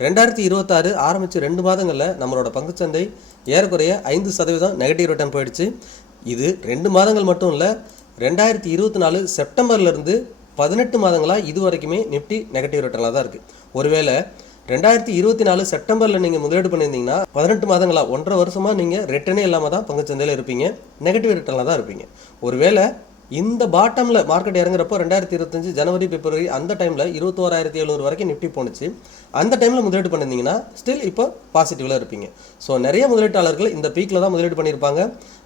2026 ஆரம்பித்து 2 மாதங்களில் நம்மளோட பங்குச்சந்தை ஏறக்குறைய 5% நெகட்டிவ் ரிட்டர்ன் போயிடுச்சு. இது 2 மாதங்கள் மட்டும் இல்லை, 2024 செப்டம்பர்லேருந்து 18 மாதங்களாக இது வரைக்குமே நிஃப்டி நெகட்டிவ் ரிட்டர்னில் தான் இருக்குது. ஒருவேளை 2024 செப்டம்பரில் நீங்கள் முதலீடு பண்ணியிருந்தீங்கன்னா 18 மாதங்களாக 1.5 வருஷமாக நீங்கள் ரிட்டர்னே இல்லாமல் தான் பங்குச்சந்தையில் இருப்பீங்க, நெகட்டிவ் ரிட்டர்னில் தான் இருப்பீங்க. ஒருவேளை இந்த பாட்டமில் மார்க்கெட் இறங்குறப்போ 2025 ஜனவரி பிப்ரவரி அந்த டைமில் 21,700 வரைக்கும் நிஃப்டி போணுச்சு. அந்த டைமில் முதலீடு பண்ணியிருந்தீங்கன்னா ஸ்டில் இப்போ பாசிட்டிவில் இருப்பீங்க. ஸோ நிறைய முதலீட்டாளர்கள் இந்த பீக்கில் தான் முதலீடு பண்ணியிருப்பாங்க.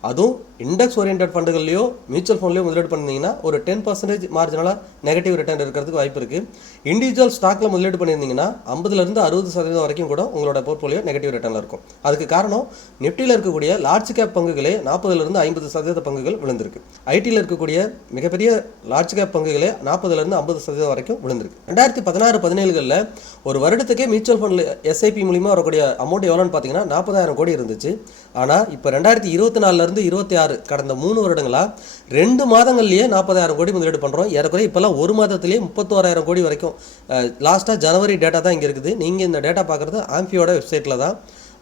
அதுவும் இண்டெக்ஸ் ஓரியன்ட் ஃபண்டுகள்லையோ மியூச்சுவல் ஃபண்ட்லையோ முதலீடு பண்ணியிருந்தீங்கன்னா ஒரு 10% மார்ஜினலாக நெகட்டிவ் ரிட்டர்ன் இருக்கிறதுக்கு வாய்ப்பு இருக்குது. இண்டிவிஜுவல் ஸ்டாக்கில் முதலீடு பண்ணியிருந்தீங்கன்னா 50% 60% வரைக்கும் கூட உங்களோட போர்ட்ஃபோலியோ நெகட்டிவ் ரிட்டர்னில் இருக்கும். அதுக்கு காரணம் நிஃப்டியில் இருக்கக்கூடிய லார்ஜ் கேப் பங்குகளே 40% 50% பங்குகள் விழுந்திருக்கு. ஐடியில் இருக்கக்கூடிய மிகப்பெரிய லார்ஜ் கேப் பங்குகளே 40% 50% வரைக்கும் விழுந்திருக்கு. 2016-17களில் ஒரு வருடத்துக்கே மியூச்சுவல் ஃபண்டில் எஸ்ஐபி மூலிமா வரக்கூடிய அமௌண்ட் எவ்வளோன்னு பார்த்தீங்கன்னா 40,000 கோடி இருந்துச்சு. ஆனால் இப்போ 2024 26 கடந்த 3 வருடங்களாக 2 மாதங்கள்லேயே 40,000 கோடி முதலீடு பண்ணுறோம். ஏறக்குறைய இப்போல்லாம் ஒரு மாதத்துலேயே 31,000 கோடி வரைக்கும். லாஸ்ட்டாக ஜனவரி டேட்டா தான் இங்கே இருக்குது. நீங்கள் இந்த டேட்டா பார்க்குறது ஆம்பியோட வெப்சைட்டில் தான்,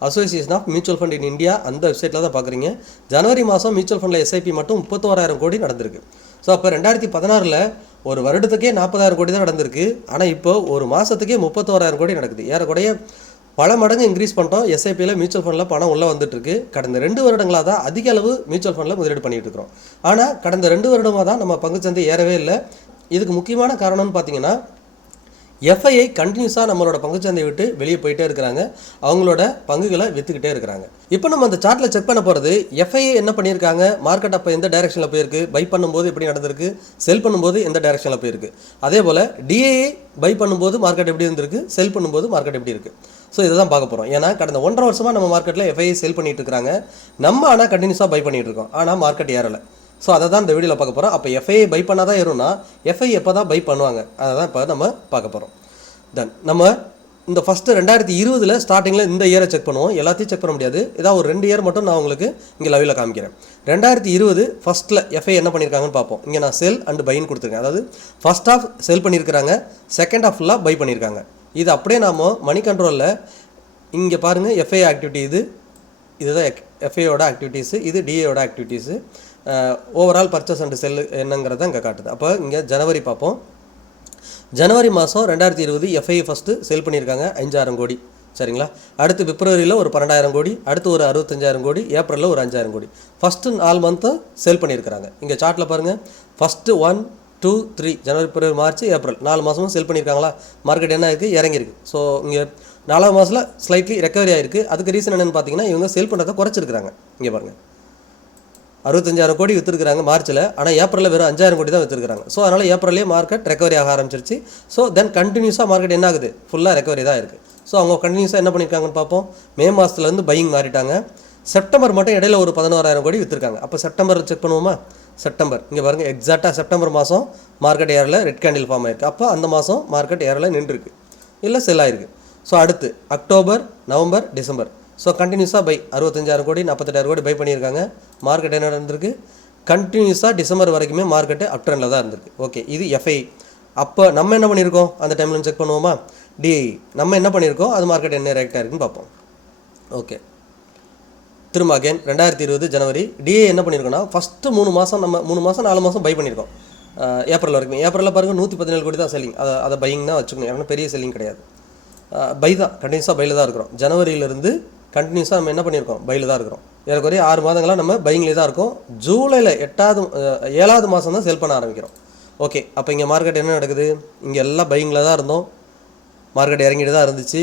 association of mutual fund in India அந்த வெப்சைட்டில் தான் பார்க்குறீங்க. ஜனவரி மாதம் மியூச்சுவல் ஃபண்டில் எஸ்ஐபி மட்டும் 31,000 கோடி நடந்திருக்கு. ஸோ அப்போ 2016 ஒரு வருடத்துக்கே 40,000 கோடி தான் நடந்திருக்கு. ஆனால் இப்போ ஒரு மாதத்துக்கே 31,000 கோடி நடக்குது. ஏறக்குறைய பல மடங்கு இன்க்ரீஸ் பண்ணிட்டோம். எஸ்ஐபியில் மியூச்சுவல் ஃபண்டில் பணம் உள்ளே வந்துட்டுருக்கு. கடந்த 2 வருடங்களாக தான் அதிக அளவு மியூச்சுவல் ஃபண்டில் முதலீடு பண்ணிகிட்டு இருக்கிறோம். ஆனால் கடந்த 2 வருடமாக தான் நம்ம பங்குச்சந்தை ஏறவே இல்லை. இதுக்கு முக்கியமான காரணம்னு பார்த்தீங்கன்னா எஃப்ஐஐ கண்டினியூஸாக நம்மளோட பங்குச்சந்தையை விட்டு வெளியே போயிட்டே இருக்கிறாங்க. அவங்களோட பங்குகளை விற்றுக்கிட்டே இருக்கிறாங்க. இப்போ நம்ம அந்த சார்ட்டில் செக் பண்ண போகிறது எஃப்ஐஐ என்ன பண்ணியிருக்காங்க, மார்க்கெட் அப்போ எந்த டைரெக்ஷனில் போயிருக்கு, பை பண்ணும்போது எப்படி நடந்திருக்கு, செல் பண்ணும்போது எந்த டைரெக்ஷனில் போயிருக்கு. அதே போல் டிஏஐ பை பண்ணும்போது மார்க்கெட் எப்படி இருந்திருக்கு, செல் பண்ணும்போது மார்க்கெட் எப்படி இருக்குது. ஸோ இதை தான் பார்க்க போகிறோம். ஏன்னா கடந்த 1.5 வருஷமாக நம்ம மார்க்கெட்டில் எஃப்ஐஐ செல் பண்ணிட்டு இருக்கிறாங்க. நம்ம ஆனால் கண்டினியூஸாக பை பண்ணிகிட்டு இருக்கோம். ஆனால் மார்க்கெட் ஏறலை. ஸோ அதை தான் இந்த வீடியோவில் பார்க்க போகிறோம். அப்போ எஃப்ஐஐ பை பண்ணால் தான் ஏறும்னா எஃப்ஐ எப்போ தான் பை பண்ணுவாங்க, அதை தான் இப்போ நம்ம பார்க்க போகிறோம். தென் நம்ம இந்த ஃபஸ்ட்டு 2020 ஸ்டார்டிங்கில் இந்த இயரை செக் பண்ணுவோம். எல்லாத்தையும் செக் பண்ண முடியாது, ஏதாவது ஒரு 2 இயர் மட்டும் நான் உங்களுக்கு இங்கே லெவலில் காமிக்கிறேன். 2020 ஃபஸ்ட்டில் எஃப்ஐ என்ன பண்ணியிருக்காங்கன்னு பார்ப்போம். இங்கே நான் செல் அண்ட் பைன்னு கொடுத்துருக்கேன். அதாவது ஃபஸ்ட் ஆஃப் செல் பண்ணியிருக்கிறாங்க, செகண்ட் ஆஃப் ஃபுல்லாக பை பண்ணியிருக்காங்க. இது அப்படியே நாம் மணி கண்ட்ரோலில் இங்கே பாருங்கள், எஃப்ஐ ஆக்டிவிட்டி இதுதான் எஃப்ஐயோட ஆக்டிவிட்டீஸு, இது டிஏயோட activities. Overall purchase and sell என்னங்கிறத இங்கே காட்டுது. அப்போ இங்கே ஜனவரி பார்ப்போம். ஜனவரி மாதம் 2020 எஃப்ஐ ஃபஸ்ட்டு செல் பண்ணியிருக்காங்க 5,000 கோடி, சரிங்களா. அடுத்து பிப்ரவரியில் ஒரு 12,000 கோடி, அடுத்து ஒரு 65,000 கோடி, ஏப்ரலில் ஒரு 5,000 கோடி. ஃபஸ்ட்டு 4 மந்த்து செல் பண்ணியிருக்கிறாங்க. இங்கே சார்ட்டில் பாருங்கள், ஃபஸ்ட்டு 1, 2, 3 ஜனவரி, பிப்ரவரி, மார்ச், ஏப்ரல் 4 மாதமும் செல் பண்ணியிருக்காங்களா. மார்க்கெட் என்ன இருக்குது, இறங்கியிருக்கு. ஸோ இங்கே 4ஆம் மாதத்தில் ஸ்லைட்லி ரெக்கவரி ஆகிருக்கு. அதுக்கு ரீசன் என்னென்னு பார்த்தீங்கன்னா இவங்க செல் பண்ணுறதை குறைச்சிருக்கிறாங்க. இங்கே பாருங்கள், 65,000 கோடி விற்றுருக்காங்க மார்ச்சில், ஆனால் ஏப்ரலில் வெறும் 5,000 கோடி தான் விற்றுருக்காங்க. ஸோ அதனால் ஏப்ரல்லே மார்க்கெட் ரெக்கவரி ஆக ஆரம்பிச்சிருச்சு. ஸோ தென் கண்டினியூஸாக மார்க்கெட் என்ன ஆகுது, ஃபுல்லாக ரெக்கவரி தான் இருக்குது. ஸோ அவங்க கண்டினியூஸாக என்ன பண்ணியிருக்காங்கன்னு பார்ப்போம். மே மாதத்துலேருந்து பையிங் மாறிட்டாங்க. செப்டம்பர் மட்டும் இடையில ஒரு 11,000 கோடி விற்றுருக்காங்க. அப்போ செப்டம்பர் செக் பண்ணுவோமா. செப்டம்பர் இங்கே பாருங்கள், எக்ஸாக்டாக செப்டம்பர் மாதம் மார்க்கெட் ஏரில் ரெட் கேண்டில் ஃபார்ம் ஆயிருக்கு. அப்போ அந்த மாதம் மார்க்கெட் ஏரில் நின்றுருக்கு, இல்லை செல் ஆயிருக்கு. ஸோ அடுத்து அக்டோபர், நவம்பர், டிசம்பர். ஸோ கண்டினியூஸாக பை 65,000 கோடி 48,000 கோடி பை பண்ணியிருக்காங்க. மார்க்கெட் என்ன நடந்திருக்கு, கண்டினியூஸாக டிசம்பர் வரைக்குமே மார்க்கெட்டு அப் ட்ரெண்டில் தான் இருந்திருக்கு. ஓகே, இது எஃப்ஐ. அப்போ நம்ம என்ன பண்ணியிருக்கோம் அந்த டைமில் செக் பண்ணுவோமா. டிஐ நம்ம என்ன பண்ணியிருக்கோம், அது மார்க்கெட் என்ன ரைட்டாக இருக்குன்னு பார்ப்போம். ஓகே, திரும்ப அகைன் 2020 ஜனவரி டிஏ என்ன பண்ணியிருக்கோன்னா ஃபஸ்ட்டு 3 மாதம் நம்ம 3 மாதம் 4 மாதம் பை பண்ணியிருக்கோம். ஏப்ரல் வரைக்கும். ஏப்ரலில் பாருங்கள் 117 கோடி தான் செல்லிங். அதை பையிங் தான் வச்சுக்கணும், ஏன்னா பெரிய செல்லிங் கிடையாது. பை தான், கண்டினியூஸாக பையில் தான் இருக்கிறோம். ஜனவரியிலேருந்து கண்டினியூஸாக நம்ம என்ன பண்ணியிருக்கோம், பையில் தான் இருக்கிறோம். ஏறக்குறைய 6 மாதங்களாக நம்ம பையிங்லேயே தான் இருக்கோம். ஜூலையில் 7வது மாதம் தான் செல் பண்ண ஆரம்பிக்கிறோம். ஓகே, அப்போ இங்கே மார்க்கெட் என்ன நடக்குது, இங்கே எல்லாம் பையிங்கில் தான் இருந்தோம். மார்க்கெட் இறங்கிட்டு தான் இருந்துச்சு.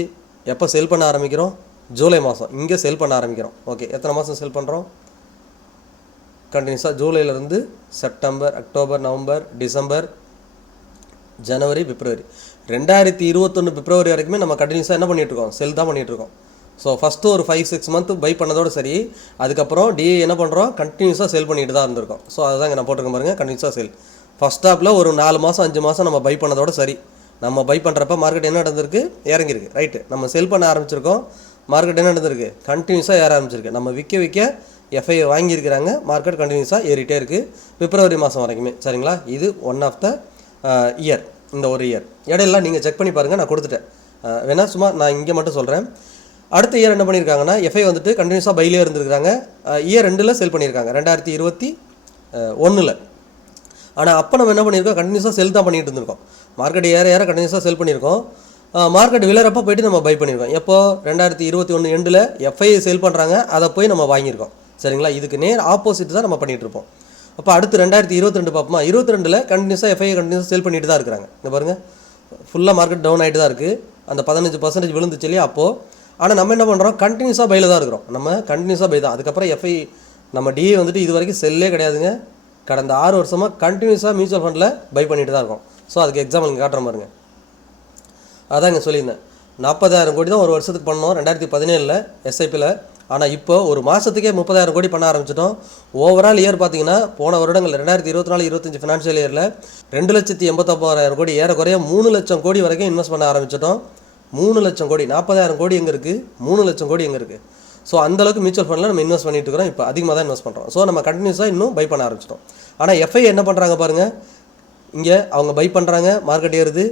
எப்போ செல் பண்ண ஆரம்பிக்கிறோம், ஜூலை மாதம் இங்கே செல் பண்ண ஆரம்பிக்கிறோம். ஓகே, எத்தனை மாதம் செல் பண்ணுறோம், கண்டினியூஸாக ஜூலையிலேருந்து செப்டம்பர், அக்டோபர், நவம்பர், டிசம்பர், ஜனவரி, பிப்ரவரி. 2021 பிப்ரவரி வரைக்குமே நம்ம கண்டினியூஸாக என்ன பண்ணிகிட்ருக்கோம், செல் தான் பண்ணிகிட்ருக்கோம். ஸோ ஃபஸ்ட்டு ஒரு 5-6 மந்த்து பை பண்ணதோடு சரி. அதுக்கப்புறம் டிஏ என்ன பண்ணுறோம், கண்டினியூஸாக செல் பண்ணிட்டு தான் இருந்திருக்கோம். ஸோ அதுதான் இங்கே நான் போட்டிருக்கேன் பாருங்கள், கண்டினியூஸாக செல். ஃபஸ்ட் ஹாப்பில் ஒரு 4 மாதம் 5 மாதம் நம்ம பை பண்ணதோடு சரி. நம்ம பை பண்ணுறப்ப மார்க்கெட் என்ன நடந்திருக்கு, இறங்கியிருக்கு. ரைட்டு, நம்ம செல் பண்ண ஆரம்பிச்சிருக்கோம். மார்க்கெட் என்ன நடந்திருக்கு, கண்டினியூஸாக ஏற ஆரம்பிச்சிருக்கு. நம்ம விற்க எஃப்ஐ வாங்கியிருக்கிறாங்க. மார்க்கெட் கண்டினியூஸாக ஏறிட்டே இருக்குது பிப்ரவரி மாதம் வரைக்குமே, சரிங்களா. இது ஒன் ஆஃப் த இயர், இந்த ஒரு இயர். இடையில நீங்கள் செக் பண்ணி பாருங்கள், நான் கொடுத்துட்டேன். வேணால் சும்மா நான் இங்கே மட்டும் சொல்கிறேன். அடுத்த இயர் என்ன பண்ணியிருக்காங்கன்னா எஃப்ஐ வந்துட்டு கண்டினியூஸாக பையிலே இருந்திருக்காங்க. இயர் 2ல் செல் பண்ணியிருக்காங்க 2021. ஆனால் அப்போ நம்ம என்ன பண்ணியிருக்கோம், கண்டினியூஸாக செல் தான் பண்ணிட்டு இருந்திருக்கோம். மார்க்கெட் ஏற ஏற கண்டினியூஸாக செல் பண்ணியிருக்கோம். மார்க்கெட் விழறப்போ போய்ட்டு நம்ம பை பண்ணியிருக்கோம். எப்போ 2021 எண்டில் எஃப்ஐ செல் பண்ணுறாங்க, அதை போய் நம்ம வாங்கியிருக்கோம். சரிங்களா? இதுக்கு நேர் ஆப்போசிட் தான் நம்ம பண்ணிகிட்டு இருப்போம். அப்போ அடுத்து 2022 பார்ப்போமா, 22ல் கண்டினியூஸாக எஃப்ஐ கண்டினியூஸாக செல் பண்ணிட்டு தான் இருக்கிறாங்க. இங்கே பாருங்கள், ஃபுல்லாக மார்க்கெட் டவுன் ஆகிட்டு தான் இருக்குது. அந்த 15% விழுந்துச்சு இல்லையா அப்போது. ஆனால் நம்ம என்ன பண்ணுறோம், கண்டினியூஸாக பையில் தான் இருக்கிறோம். நம்ம கண்டினியூஸாக பை தான். அதுக்கப்புறம் எஃப்ஐ நம்ம டிஏ வந்துட்டு இது வரைக்கும் செல்லே கிடையாதுங்க. கடந்த 6 வருஷமாக கண்டினியூஸாக மியூச்சுவல் ஃபண்டில் பை பண்ணிட்டு தான் இருக்கோம். ஸோ அதுக்கு எக்ஸாம்பிள் இங்கே காட்டுற பாருங்க. அதான் இங்கே சொல்லியிருந்தேன், 40,000 கோடி தான் ஒரு வருஷத்துக்கு பண்ணோம் 2017 எஸ்ஐபியில். ஆனால் இப்போ ஒரு மாதத்துக்கே 30,000 கோடி பண்ண ஆரம்பிச்சிட்டோம். ஓவரால் இயர் பார்த்தீங்கன்னா போன வருடங்கள் 2024-25 ஃபினான்ஷியல் இயரில் 2,89,000 கோடி, ஏறக்குறைய 3 லட்சம் கோடி வரைக்கும் இன்வெஸ்ட் பண்ண ஆரம்பிச்சிட்டோம். 3 லட்சம் கோடி, 40,000 கோடி எங்கே இருக்குது, 3 லட்சம் கோடி எங்கே இருக்குது. ஸோ அந்தளவுக்கு மியூச்சுவல் ஃபண்டில் நம்ம இன்வெஸ்ட் பண்ணிட்டு இருக்கிறோம். இப்போ அதிகமாக தான் இன்வெஸ்ட் பண்ணுறோம். ஸோ நம்ம கண்டினியூஸாக இன்னும் பை பண்ண ஆரம்பிச்சிட்டோம். ஆனால் எஃப்ஐ என்ன பண்ணுறாங்க பாருங்கள், இங்கே அவங்க பை பண்ணுறாங்க, மார்க்கெட் ஏறுது,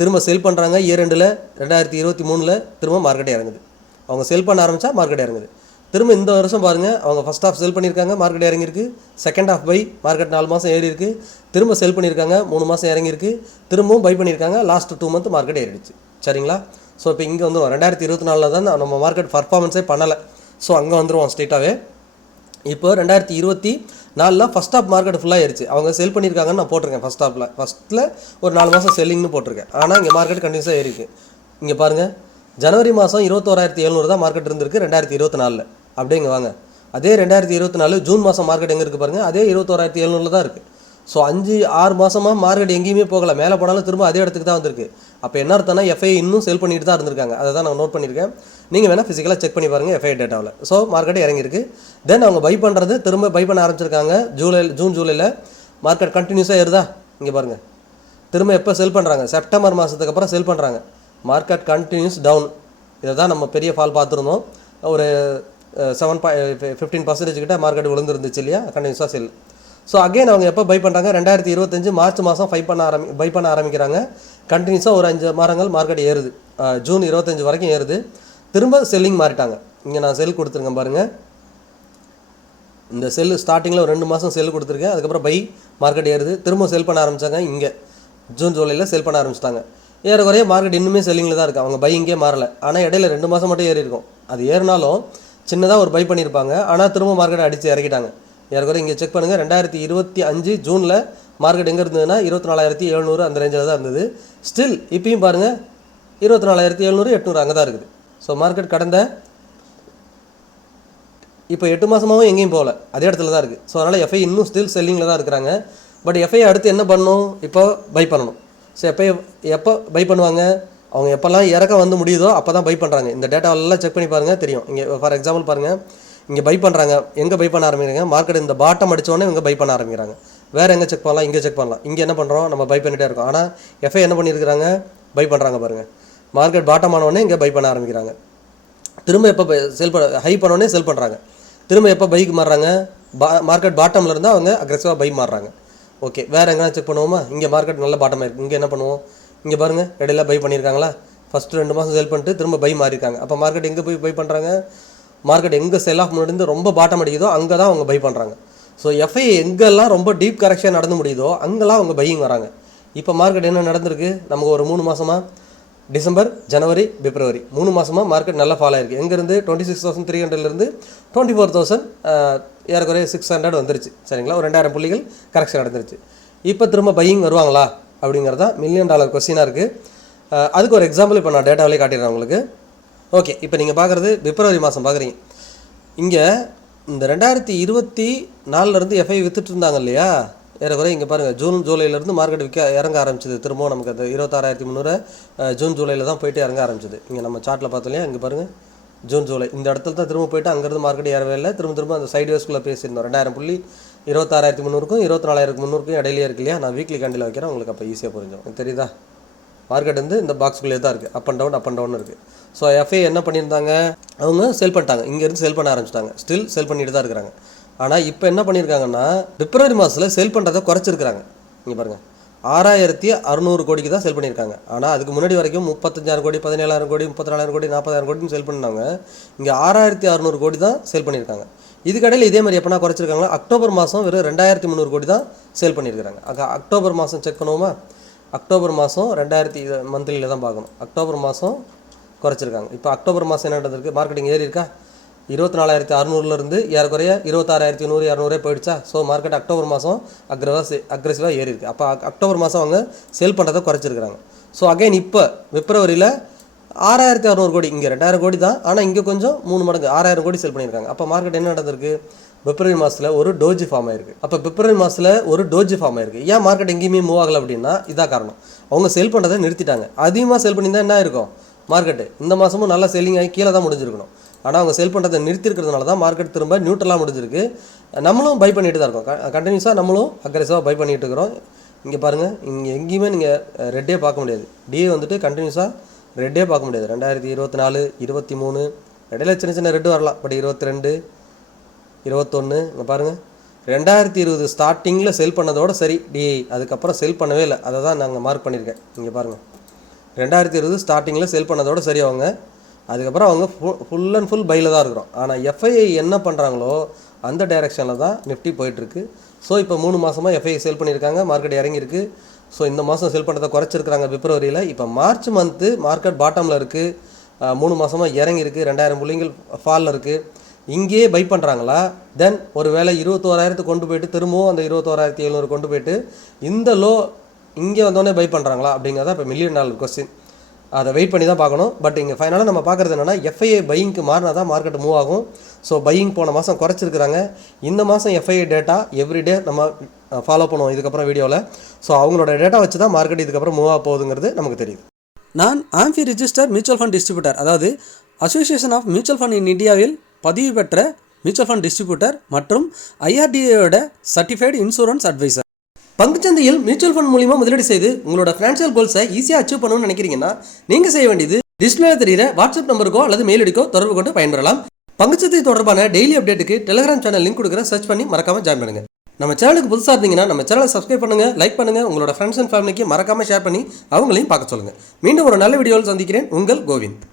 திரும்ப செல் பண்ணுறாங்க. இயர் 2ல் 2023 திரும்ப மார்க்கெட் இறங்குது. அவங்க செல் பண்ண ஆரம்பித்தா மார்க்கெட் இறங்குது. திரும்ப இந்த வருஷம் பாருங்கள், அவங்க ஃபஸ்ட் ஹாஃப் செல் பண்ணியிருக்காங்க, மார்க்கெட் இறங்கியிருக்கு. செகண்ட் ஹாஃப் பை, மார்க்கெட் 4 மாதம் ஏறி இருக்குது. திரும்ப செல் பண்ணியிருக்காங்க, 3 மாதம் இறங்கியிருக்கு. திரும்பவும் பை பண்ணியிருக்காங்க, லாஸ்ட் 2 மந்த் மார்க்கெட் ஏறிடுச்சு. சரிங்களா? ஸோ இப்போ இங்கே வந்து 2024 தான் நம்ம மார்க்கெட் பர்ஃபார்மன்ஸே பண்ணலை. ஸோ அங்கே வந்துடுவோம் ஸ்ட்ரெயிட்டாகவே. இப்போ 2024 ஃபஸ்ட் ஹாஃப் மார்க்கெட் ஃபுல்லாக ஏறிச்சு. அவங்க செல் பண்ணியிருக்காங்கன்னு நான் போட்டிருக்கேன். ஃபஸ்ட்டில் ஒரு 4 மாதம் செல்லிங்னு போட்டிருக்கேன். ஆனால் இங்கே மார்க்கெட் கண்டினியூஸாக ஏறிருக்கு. இங்கே பாருங்கள், ஜனவரி மாதம் 21,700 தான் மார்க்கெட் இருந்திருக்கு 2024. அப்படியே இங்கே வாங்க, அதே 2024 ஜூன் மாதம் மார்க்கெட் எங்கே இருக்குது பாருங்கள், அதே 21,700 தான் இருக்குது. ஸோ 5-6 மாதமாக மார்க்கெட் எங்கேயுமே போகலை, மேலே போனாலும் திரும்ப அதே இடத்துக்கு தான் வந்திருக்கு. அப்போ என்ன அர்த்தம்னா எஃப்ஐ இன்னும் செல் பண்ணிட்டு தான் இருந்திருக்காங்க. அதை தான் நான் நோட் பண்ணியிருக்கேன். நீங்கள் வேணால் ஃபிசிக்கலாக செக் பண்ணி பாருங்கள் எஃப்ஐ டேட்டாவில். ஸோ மார்க்கெட் இறங்கியிருக்கு. தென் அவங்க பை பண்ணுறது திரும்ப பை பண்ண ஆரம்பிச்சிருக்காங்க. ஜூன் ஜூலையில் மார்க்கெட் கண்டினியூஸாக ஏறுதா, இங்கே பாருங்கள். திரும்ப எப்போ செல் பண்ணுறாங்க, செப்டம்பர் மாதத்துக்கு அப்புறம் செல் பண்ணுறாங்க. Market continues down. இதை தான் நம்ம பெரிய ஃபால் பார்த்துருந்தோம். ஒரு 15% கிட்ட மார்க்கெட் விழுந்துருந்துச்சு இல்லையா, கண்டினியூஸாக செல். ஸோ அகெயின் அவங்க எப்போ பை பண்ணுறாங்க, 2025 மார்ச் மாதம் பை பண்ண ஆரம்பிக்கிறாங்க. கண்டினியூஸாக ஒரு 5 மாதங்கள் மார்க்கெட் ஏறுது. ஜூன் 25 வரைக்கும் ஏறுது. திரும்ப செல்லிங் மாறிட்டாங்க. இங்கே நான் செல் கொடுத்துருக்கேன் பாருங்கள். இந்த செல் ஸ்டார்டிங்கில் ஒரு 2 மாதம் செல் கொடுத்துருக்கேன். அதுக்கப்புறம் பை, மார்க்கெட் ஏறுது. திரும்ப செல் பண்ண ஆரம்பித்தாங்க. இங்கே ஜூன் ஜூலையில் செல் பண்ண ஆரம்பிச்சிட்டாங்க. ஏறக்குறைய மார்க்கெட் இன்னுமே செல்லிங்கில் தான் இருக்குது. அவங்க பை இங்கே மாறலை. ஆனால் இடையில 2 மாதம் மட்டும் ஏறி இருக்கும். அது ஏறினாலும் சின்னதாக ஒரு பை பண்ணியிருப்பாங்க. ஆனால் திரும்ப மார்க்கெட்டை அடித்து இறக்கிட்டாங்க. ஏறக்குறைய இங்கே செக் பண்ணுங்கள், 2025 ஜூனில் மார்க்கெட் எங்கே இருந்ததுன்னா 24,700 அந்த ரேஞ்சில் தான் இருந்தது. ஸ்டில் இப்பயும் பாருங்கள் 24,700 800 அங்கே தான் இருக்குது. ஸோ மார்க்கெட் கடந்த இப்போ 8 மாதமாகவும் எங்கேயும் போகல, அதே இடத்துல தான் இருக்குது. ஸோ அதனால் எஃப்ஐ இன்னும் ஸ்டில் செல்லிங்கில் தான் இருக்கிறாங்க. பட் எஃப்ஐ அடுத்து என்ன பண்ணணும், இப்போ பை பண்ணணும். ஸோ எப்போ பை பண்ணுவாங்க, அவங்க எப்போல்லாம் இறக்க வந்து முடியுதோ அப்போ தான் பை பண்ணுறாங்க. இந்த டேட்டாவெல்லாம் செக் பண்ணி பாருங்கள், தெரியும். இங்கே ஃபார் எக்ஸாம்பிள் பாருங்கள், இங்கே பை பண்ணுறாங்க. எங்கே பை பண்ண ஆரம்பிக்கிறாங்க, மார்க்கெட் இந்த பாட்டம் அடித்தோடனே இவங்க பை பண்ண ஆரம்பிக்கிறாங்க. வேறு எங்கே செக் பண்ணலாம், இங்கே செக் பண்ணலாம். இங்கே என்ன பண்ணுறோம், நம்ம பை பண்ணிகிட்டே இருக்கோம். ஆனால் எஃப்ஐ என்ன பண்ணியிருக்கிறாங்க, பை பண்ணுறாங்க பாருங்கள். மார்க்கெட் பாட்டம் ஆனோடனே இங்கே பை பண்ண ஆரம்பிக்கிறாங்க. திரும்ப எப்போ ஹை பண்ணோடனே செல் பண்ணுறாங்க. திரும்ப எப்போ பைக்கு மாறுறாங்க, மார்க்கெட் பாட்டமில் இருந்தால் அவங்க அக்ரெசிவாக பை மாறுறாங்க. ஓகே, வேறு எங்கன்னா செக் பண்ணுவோமா, இங்கே மார்க்கெட் நல்ல பாட்டமாக இருக்குது. இங்கே என்ன பண்ணுவோம், இங்கே பாருங்கள் இடையில பை பண்ணியிருக்காங்களா, ஃபஸ்ட்டு 2 மாதம் செல் பண்ணிட்டு திரும்ப பை மாறியிருக்காங்க. அப்போ மார்க்கெட் எங்கே போய் பை பண்ணுறாங்க, மார்க்கெட் எங்கே செல் ஆஃப் முடிந்து ரொம்ப பாட்டம் அடிக்குதோ அங்கே தான் அவங்க பை பண்ணுறாங்க. ஸோ எஃப்ஐ எங்கெல்லாம் ரொம்ப டீப் கரெக்ஷன் நடந்து முடியுதோ அங்கெல்லாம் அவங்க பையிங் வராங்க. இப்போ மார்க்கெட் என்ன நடந்திருக்கு, நமக்கு ஒரு 3 மாதமாக டிசம்பர், ஜனவரி, பிப்ரவரி 3 மாதமாக மார்க்கெட் நல்லா ஃபால் ஆகிருக்கு. எங்கேருந்து 26,300 24,000 ஏறக்குறைய 600 வந்துருச்சு. சரிங்களா, ஒரு 2000 புள்ளிகள் கரெக்ஷன் நடந்துருச்சு. இப்போ திரும்ப பையிங் வருவாங்களா அப்படிங்கிறதா $1 மில்லியன் கொஸ்டினாக இருக்குது. அதுக்கு ஒரு எக்ஸாம்பிள் இப்போ நான் டேட்டாவிலே காட்டிடுறேன் உங்களுக்கு. ஓகே, இப்போ நீங்கள் பார்க்குறது பிப்ரவரி மாதம் பார்க்குறீங்க. இங்கே இந்த 2024 எஃப்ஐ விற்றுட்டு இருந்தாங்க இல்லையா, ஏறக்குறைய இங்கே பாருங்கள் ஜூன் ஜூலையிலேருந்து மார்க்கெட் இறங்க ஆரம்பிச்சிது. திரும்பவும் நமக்கு அந்த 26,300 ஜூன் ஜூலையில் தான் போய்ட்டு இறங்க ஆரம்பிச்சிது. இங்கே நம்ம சார்ட்டில் பார்த்தோம் இல்லையா, இங்கே பாருங்கள் ஜூன் ஜூலை இந்த இடத்துல தான் திரும்ப போய்ட்டு அங்கேருந்து மார்க்கெட் ஏறவே இல்லை. திரும்ப அந்த சைடு வேஸ்க்குள்ளே பேசியிருந்தோம். 2000 புள்ளி 26,300க்கும் 24,300க்கும் இடையிலே இருக்கு இல்லையா. நான் வீக்லி கண்டில் வைக்கிறேன், உங்களுக்கு அப்போ ஈஸியாக புரிஞ்சும். தெரியுதா, மார்க்கெட் வந்து இந்த பாக்ஸ்குள்ளே தான் இருக்குது, அப் அண்ட் டவுன் இருக்குது. ஸோ எஃப்ஐ என்ன பண்ணியிருந்தாங்க, அவங்க செல் பண்ணிட்டாங்க, இங்கேருந்து செல் பண்ண ஆரம்பிச்சிட்டாங்க. ஸ்டில் செல் பண்ணிட்டு தான் இருக்கிறாங்க. ஆனால் இப்போ என்ன பண்ணியிருக்காங்கன்னா பிப்ரவரி மாதத்தில் செல் பண்ணுறதை குறைச்சிருக்கிறாங்க. இங்கே பாருங்கள், 6600 கோடிக்கு தான் செல் பண்ணியிருக்காங்க. ஆனால் அதுக்கு முன்னாடி வரைக்கும் 35,000 கோடி 17,000 கோடி 34,000 கோடி 40,000 கோடின்னு செல் பண்ணாங்க. இங்கே 6600 கோடி தான் செல் பண்ணியிருக்காங்க. இதுக்கடையில் இதே மாதிரி எப்போனா குறைச்சிருக்காங்களா? அக்டோபர் மாதம் வெறும் 2300 கோடி தான் சேல் பண்ணியிருக்கிறாங்க. அக்டோபர் மாதம் செக் பண்ணுவோமா? அக்டோபர் மாதம் 2000 மந்த்லியில் தான் பார்க்கணும். அக்டோபர் மாதம் குறைச்சிருக்காங்க. இப்போ அக்டோபர் மாதம் என்ன நடந்திருக்கு? மார்க்கெட்டிங் ஏறி இருக்கா? 24,600 ஏறக்குறைய 26,100 200 போயிடுச்சா? ஸோ மார்க்கெட் அக்டோபர் மாதம் அக்ரெசிவாக ஏறி இருக்குது. அப்போ அக்டோபர் மாதம் அவங்க சேல் பண்ணுறதை குறைச்சிருக்கிறாங்க. ஸோ அகைன் இப்போ பிப்ரவரியில் 6,600 கோடி, இங்கே 2,000 கோடி தான், ஆனால் இங்கே கொஞ்சம் 3 மடங்கு 6,000 கோடி சேல் பண்ணியிருக்காங்க. அப்போ மார்க்கெட் என்ன நடந்திருக்கு? பிப்ரவரி மாதத்தில் ஒரு டோஜி ஃபார்ம் ஆயிருக்கு. அப்போ பிப்ரவரி மாதத்தில் ஒரு டோஜி ஃபார்ம் ஆயிருக்கு. ஏன் மார்க்கெட் எங்கேயுமே மூவ் ஆகலை அப்படின்னா இதான் காரணம். அவங்க செல் பண்ணுறதை நிறுத்திட்டாங்க. அதிகமாக செல் பண்ணியிருந்தால் என்ன இருக்கும்? மார்க்கெட்டு இந்த மாதமும் நல்லா செல்லிங் ஆகி கீழே தான் முடிஞ்சிருக்கணும். ஆனால் அவங்க செல் பண்ணுறதை நிறுத்திருக்கிறதுனால தான் மார்க்கெட் திரும்ப நியூட்ரலாக முடிஞ்சிருக்கு. நம்மளும் பை பண்ணிட்டு தான் இருக்கோம். கண்டினியூஸாக நம்மளும் அக்ரெசிவாக பை பண்ணிகிட்டு இருக்கிறோம். இங்கே பாருங்கள், இங்கே எங்கேயுமே நீங்கள் ரெட்டே பார்க்க முடியாது. டிஏ வந்துட்டு கண்டினியூஸாக ரெட்டே பார்க்க முடியாது. 2024 23 இடையில சின்ன சின்ன ரெட்டு வரலாம். பட் 22 21 இங்கே பாருங்கள், 2020 ஸ்டார்டிங்கில் செல் பண்ணதோடு சரி டிஏ, அதுக்கப்புறம் செல் பண்ணவே இல்லை. அதை தான் நாங்கள் மார்க் பண்ணியிருக்கேன். இங்கே பாருங்கள், 2020 ஸ்டார்டிங்கில் செல் பண்ணதோடு சரி அவங்க, அதுக்கப்புறம் அவங்க ஃபுல் அண்ட் ஃபுல் பையில் தான் இருக்கிறோம். ஆனால் எஃப்ஐஐ என்ன பண்ணுறாங்களோ அந்த டைரெக்ஷனில் தான் நிஃப்டி போயிட்டுருக்கு. ஸோ இப்போ 3 மாதமாக எஃப்ஐஐ செல் பண்ணியிருக்காங்க, மார்க்கெட் இறங்கியிருக்கு. ஸோ இந்த மாதம் செல் பண்ணுறதை குறைச்சிருக்கிறாங்க பிப்ரவரியில். இப்போ மார்ச் மந்த்து மார்க்கெட் பாட்டமில் இருக்குது, 3 மாதமாக இறங்கியிருக்கு, 2000 புள்ளிகள் ஃபாலில் இருக்குது. இங்கேயே பை பண்ணுறாங்களா? தென் ஒரு வேளை 21,000 கொண்டு போயிட்டு திரும்பவும் அந்த 21,700 கொண்டு போயிட்டு இந்த லோ இங்கே வந்தோடனே பை பண்ணுறாங்களா அப்படிங்கிறத இப்போ $1,000,000 கொஸ்டின். அதை வெயிட் பண்ணி தான் பார்க்கணும். பட் இங்கே ஃபைனலாக நம்ம பார்க்குறது என்னென்னா எஃப்ஐஐ பையிங்க்கு மாறினா தான் மார்க்கெட் மூவ் ஆகும். ஸோ பையிங் போன மாதம் குறைச்சிருக்கிறாங்க. இந்த மாதம் எஃப்ஐஐ டேட்டா எவ்ரிடே நம்ம ஃபாலோ பண்ணுவோம் இதுக்கப்புறம் வீடியோவில். ஸோ அவங்களோட டேட்டா வச்சு தான் மார்க்கெட் இதுக்கப்புறம் மூவ் ஆக போகுதுங்கிறது நமக்கு தெரியுது. நான் AMFI register mutual fund distributor, அதாவது association of mutual fund in இந்தியாவில் பதிவு பெற்ற மியூச்சுவல் ஃபண்ட் டிஸ்ட்ரிபியூட்டர் மற்றும் ஐஆர்டிஏயோட சர்டிஃபைடு இன்சூரன்ஸ் அட்வைசர். பங்குச்சந்தையில் மியூச்சுவல் ஃபண்ட் மூலியமாக முதலீடு செய்து உங்களோட ஃபினான்ஷியல் கோல்ஸை ஈஸியாக அச்சீவ் பண்ணணும்னு நினைக்கிறீங்கன்னா நீங்கள் செய்ய வேண்டியது டிஸ்பிளேல தெரிகிற வாட்ஸ்அப் நம்பருக்கோ அல்லது மெயில் ஐடிக்கோ தொடர்பு கொண்டு பயன்பெறலாம். பங்குச்சந்தை தொடர்பான டெய்லி அப்டேட்டுக்கு டெலிகிராம் சேனல் லிங்க் கொடுக்குற, சர்ச் பண்ணி மறக்காமல் ஜாயின் பண்ணுங்கள். நம்ம சேனலுக்கு புதுசாக இருந்தீங்கன்னா நம்ம சேனலை சப்ஸ்கிரைப் பண்ணுங்கள், லைக் பண்ணுங்கள், உங்களோட ஃப்ரெண்ட்ஸ் அண்ட் ஃபேமிலிக்கு மறக்காமல் ஷேர் பண்ணி அவங்களையும் பார்க்க சொல்லுங்கள். மீண்டும் ஒரு நல்ல வீடியோவில் சந்திக்கிறேன். உங்கள் கோவிந்த்.